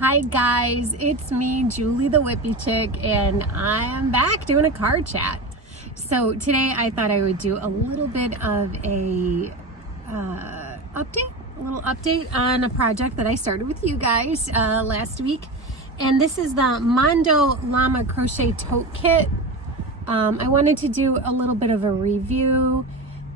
Hi guys, it's me, Julie the Whippy Chick, and I am back doing a card chat. So today I thought I would do a little bit of a little update on a project that I started with you guys last week. And this is the Mondo Llama Crochet Tote Kit. I wanted to do a little bit of a review,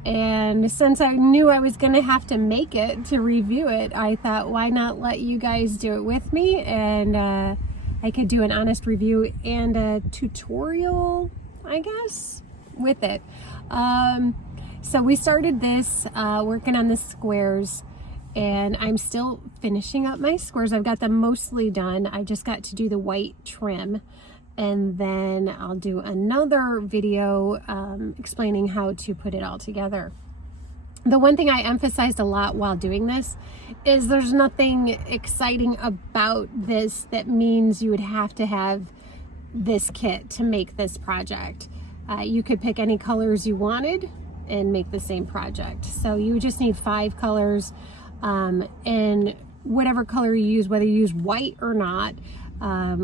and since I knew I was going to have to make it to review it, I thought, why not let you guys do it with me, and I could do an honest review and a tutorial, I guess, with it. So we started this working on the squares, and I'm still finishing up my squares. I've got them mostly done. I just got to do the white trim, and then I'll do another video explaining how to put it all together. The one thing I emphasized a lot while doing this is there's nothing exciting about this that means you would have to have this kit to make this project. You could pick any colors you wanted and make the same project. So you just need 5 colors, and whatever color you use, whether you use white or not,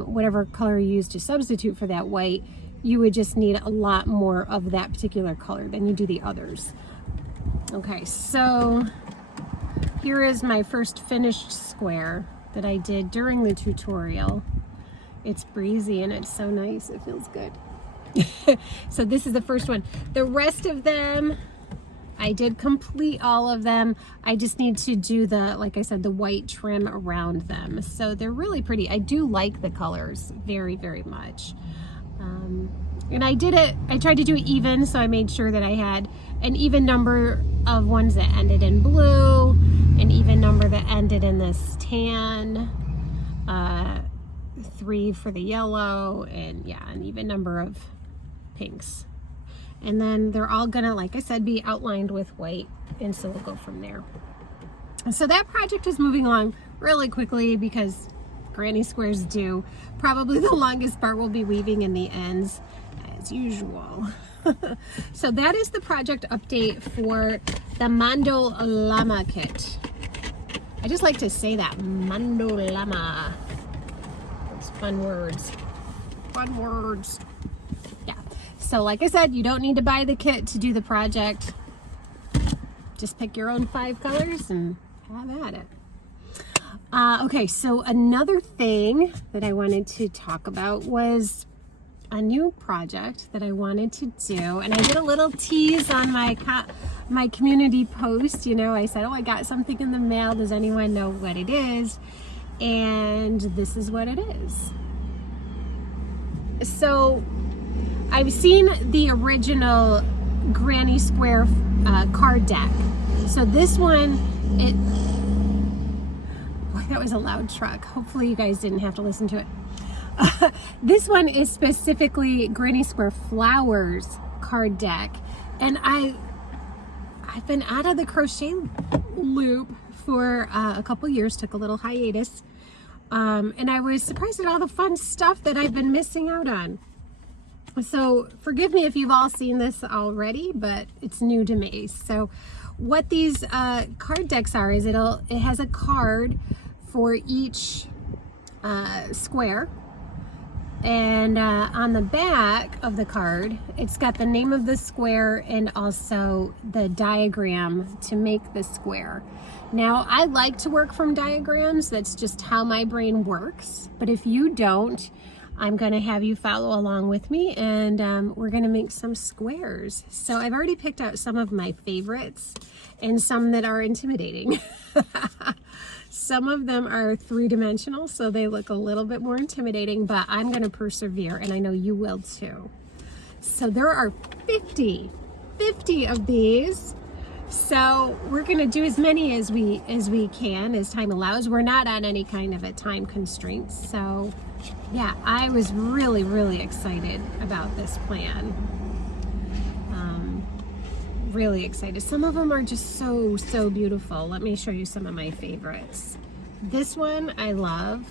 whatever color you use to substitute for that white, you would just need a lot more of that particular color than you do the others. Okay, so here is my first finished square that I did during the tutorial. It's breezy and it's so nice, it feels good. So this is the first one. The rest of them, I did complete all of them. I just need to do the, like I said, the white trim around them. So they're really pretty. I do like the colors very, very much. And I tried to do it even, so I made sure that I had an even number of ones that ended in blue, an even number that ended in this tan, 3 for the yellow, and yeah, an even number of pinks. And then they're all gonna, like I said, be outlined with white, and so we'll go from there. So that project is moving along really quickly because granny squares do. Probably the longest part will be weaving in the ends, as usual. So that is the project update for the Mondo Llama kit. I just like to say that, Mondo Llama. Those fun words. Fun words. So like I said, you don't need to buy the kit to do the project. Just pick your own 5 colors and have at it. Okay, so another thing that I wanted to talk about was a new project that I wanted to do. And I did a little tease on my community post. You know, I said, oh, I got something in the mail. Does anyone know what it is? And this is what it is. So I've seen the original Granny Square card deck. So this one, boy, that was a loud truck. Hopefully you guys didn't have to listen to it. This one is specifically Granny Square Flowers card deck. And I've been out of the crochet loop for a couple years, took a little hiatus. And I was surprised at all the fun stuff that I've been missing out on. So forgive me if you've all seen this already, but it's new to me. So what these card decks are is it has a card for each square, and on the back of the card it's got the name of the square and also the diagram to make the square. Now I like to work from diagrams, that's just how my brain works, but if you don't, I'm going to have you follow along with me, and we're going to make some squares. So I've already picked out some of my favorites and some that are intimidating. Some of them are 3-dimensional, so they look a little bit more intimidating, but I'm going to persevere, and I know you will too. So there are 50 of these. So we're going to do as many as we can, as time allows. We're not on any kind of a time constraint, so yeah, I was really, really excited about this plan. Really excited. Some of them are just so beautiful. Let me show you some of my favorites. This one I love.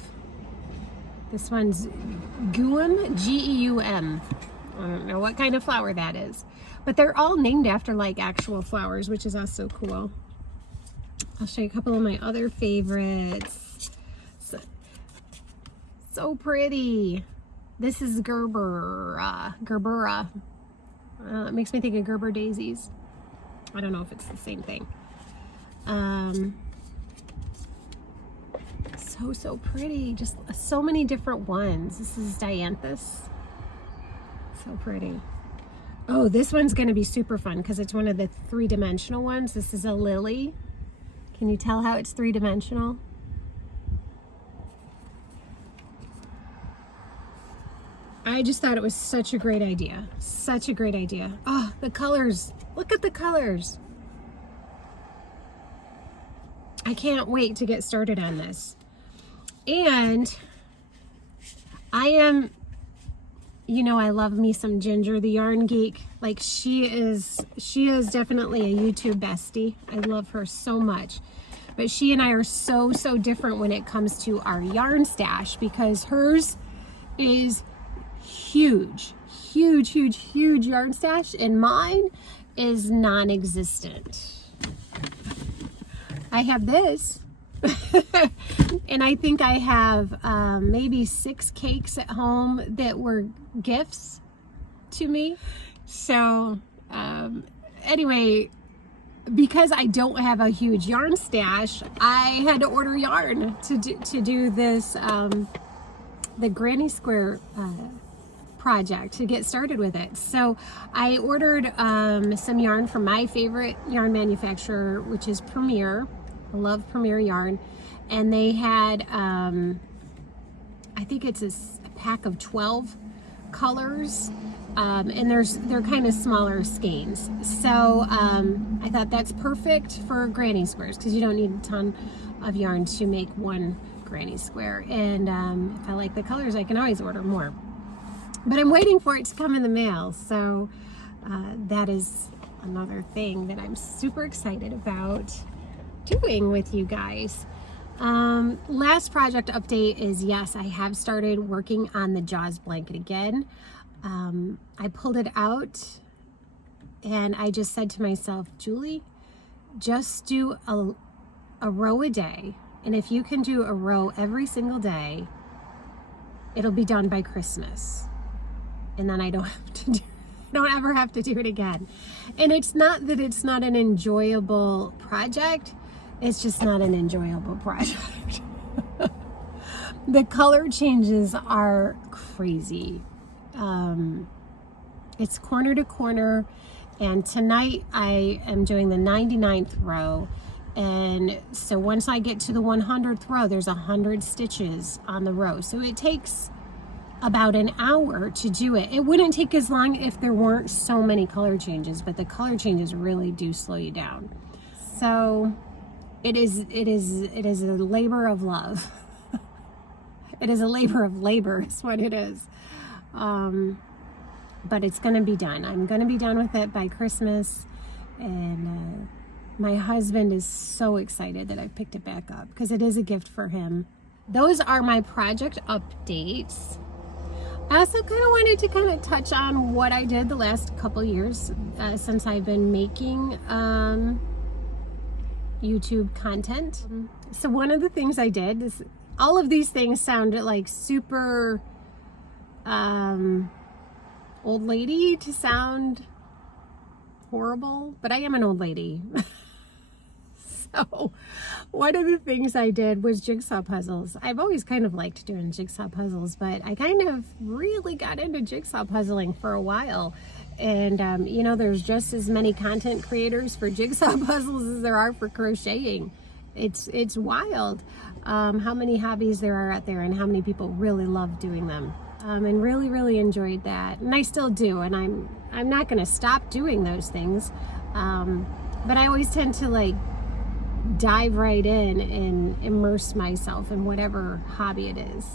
This one's Geum, G-E-U-M. I don't know what kind of flower that is, but they're all named after like actual flowers, which is also cool. I'll show you a couple of my other favorites. So So pretty. This is Gerbera. It makes me think of Gerber daisies. I don't know if it's the same thing. So pretty. Just so many different ones. This is Dianthus. So pretty. Oh, this one's going to be super fun because it's one of the three-dimensional ones. This is a lily. Can you tell how it's three-dimensional? I just thought it was such a great idea. Such a great idea. Oh, the colors. Look at the colors. I can't wait to get started on this. And I am, you know, I love me some Ginger, the yarn geek. Like she is definitely a YouTube bestie. I love her so much. But she and I are so different when it comes to our yarn stash, because hers is huge yarn stash, and mine is non-existent. I have this and I think I have maybe 6 cakes at home that were gifts to me. So anyway, because I don't have a huge yarn stash, I had to order yarn to do this the Granny Square project, to get started with it. So I ordered some yarn from my favorite yarn manufacturer, which is Premier. I love Premier yarn, and they had I think it's a pack of 12 colors, and they're kind of smaller skeins. So I thought that's perfect for granny squares, because you don't need a ton of yarn to make one granny square. And if I like the colors, I can always order more. But I'm waiting for it to come in the mail, so that is another thing that I'm super excited about doing with you guys. Last project update is, yes, I have started working on the Jaws blanket again. I pulled it out and I just said to myself, Julie, just do a row a day. And if you can do a row every single day, it'll be done by Christmas. And then I don't ever have to do it again. And it's not that it's not an enjoyable project. It's just not an enjoyable project. The color changes are crazy. It's corner to corner, and tonight I am doing the 99th row, and so once I get to the 100th row, there's 100 stitches on the row, so it takes about an hour to do it. It wouldn't take as long if there weren't so many color changes, but the color changes really do slow you down. So it is a labor of love. It is a labor of labor is what it is. But it's going to be done. I'm going to be done with it by Christmas. And my husband is so excited that I picked it back up, because it is a gift for him. Those are my project updates. I also kind of wanted to touch on what I did the last couple years since I've been making YouTube content. So one of the things I did is, all of these things sound like super old lady to sound horrible, but I am an old lady. So one of the things I did was jigsaw puzzles. I've always kind of liked doing jigsaw puzzles, but I kind of really got into jigsaw puzzling for a while. And you know, there's just as many content creators for jigsaw puzzles as there are for crocheting. It's wild how many hobbies there are out there, and how many people really love doing them. And really enjoyed that, and I still do, and I'm not going to stop doing those things, but I always tend to dive right in and immerse myself in whatever hobby it is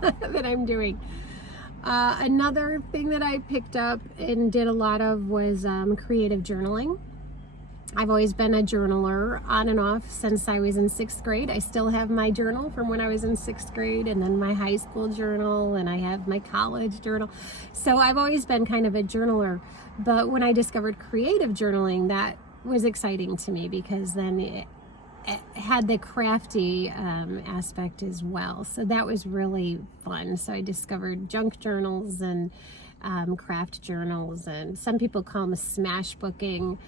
that I'm doing. Another thing that I picked up and did a lot of was creative journaling. I've always been a journaler on and off since I was in 6th grade. I still have my journal from when I was in 6th grade, and then my high school journal, and I have my college journal. So I've always been kind of a journaler. But when I discovered creative journaling, that was exciting to me, because then had the crafty aspect as well. So that was really fun. So I discovered junk journals and craft journals, and some people call them smash booking.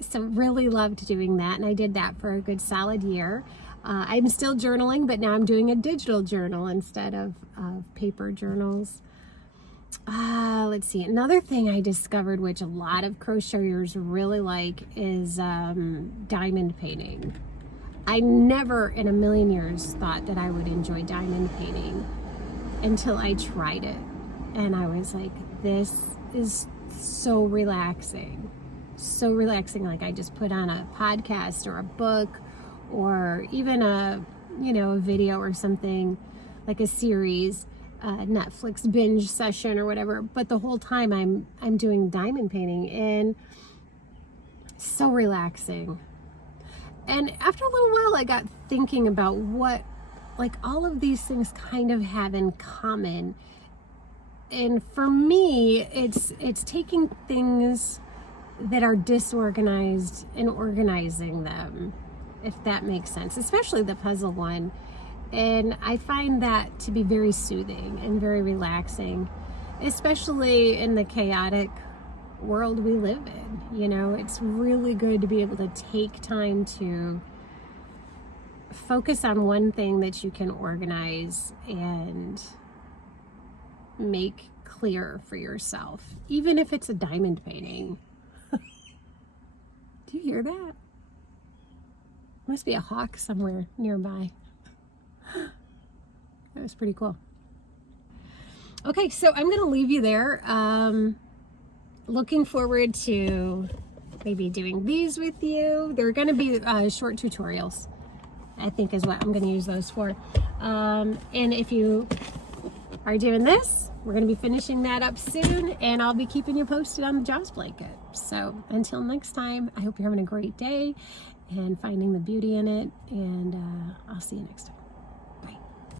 So really loved doing that, and I did that for a good solid year. I'm still journaling, but now I'm doing a digital journal instead of paper journals. Let's see. Another thing I discovered, which a lot of crocheters really like, is diamond painting. I never in a million years thought that I would enjoy diamond painting until I tried it. And I was like, this is so relaxing. So relaxing. Like I just put on a podcast or a book or even a video or something, like a series, Netflix binge session or whatever. But the whole time I'm doing diamond painting, and so relaxing. And after a little while, I got thinking about what, like, all of these things kind of have in common. And for me, it's taking things that are disorganized and organizing them, if that makes sense, especially the puzzle one. And I find that to be very soothing and very relaxing, especially in the chaotic world we live in. It's really good to be able to take time to focus on one thing that you can organize and make clear for yourself, even if it's a diamond painting. Do you hear that? Must be a hawk somewhere nearby. That was pretty cool. Okay, so I'm going to leave you there. Looking forward to maybe doing these with you. They're going to be short tutorials, I think, is what I'm going to use those for. And if you are doing this, we're going to be finishing that up soon, and I'll be keeping you posted on the Jaws blanket. So until next time, I hope you're having a great day and finding the beauty in it, and I'll see you next time.